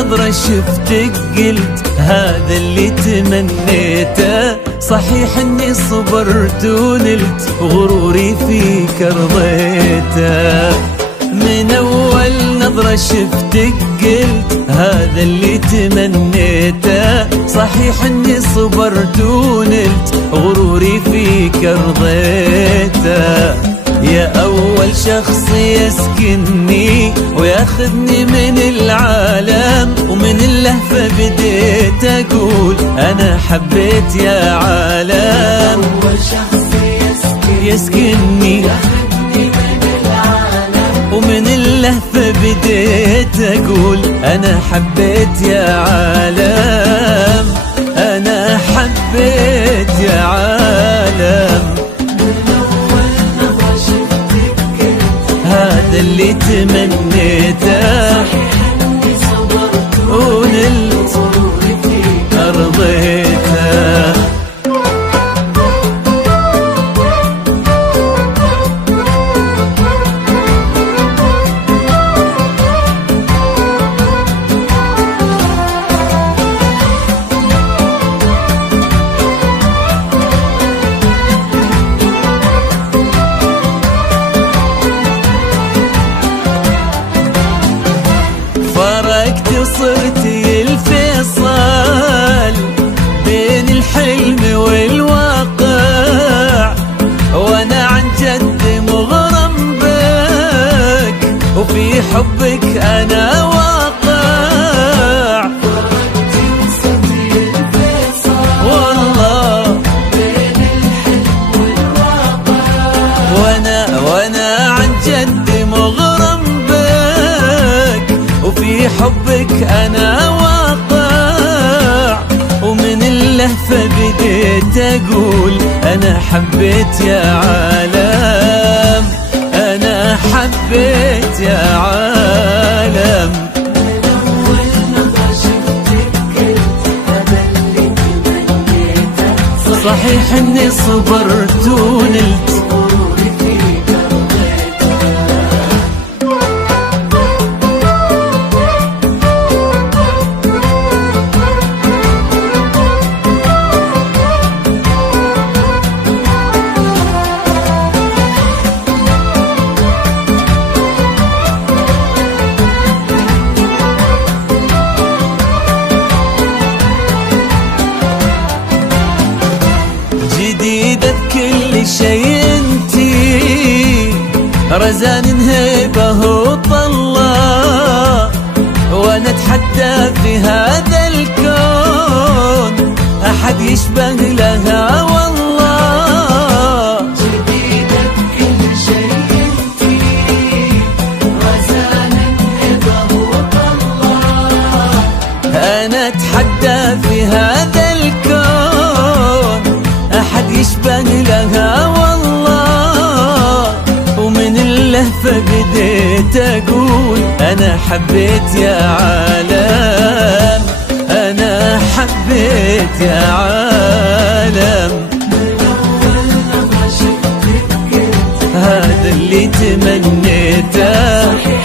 نظرة شفتك قلت هذا اللي تمنيته. صحيح اني صبرت ونلت غروري فيك رضيته. من اول نظرة شفتك قلت هذا اللي تمنيته. صحيح اني صبرت ونلت غروري فيك رضيته. يا أول شخص يسكنني وياخذني من العالم، ومن اللهفة بديت أقول أنا حبيت يا عالم. أول شخص يسكنني وياخذني من العالم، ومن اللهفة بديت أقول أنا حبيت يا عالم. أنا حبيت يا عالم. هذا اللي تمنيته. ونلت أرضيته. صرتي الفيصل بين الحلم والواقع، وانا عن جد مغرم بك وفي حبك انا واقع. والله بين الحلم والواقع، وانا عن جد مغرم بك وفي حبك أنا واقع. ومن اللهفة بديت أقول أنا حبيت يا عالم. أنا حبيت يا عالم. من أول نظرة شفتك قلت هذا اللي تمنيته. صحيح إني صبرت ونلت غروري فيك جديدة بكل شي انتي، رزان هيبة وطلة، وانا اتحدى في هذا الكون احد يشبه لها والله. جديدة بكل شي انتي، رزان هيبة وطلة، انا اتحدى في هذا الكون احد يشبه لها والله. ومن اللهفة بديت اقول انا حبيت يا عالم. انا حبيت يا عالم. من أول نظرة شفتك قلت هذا اللي تمنيته.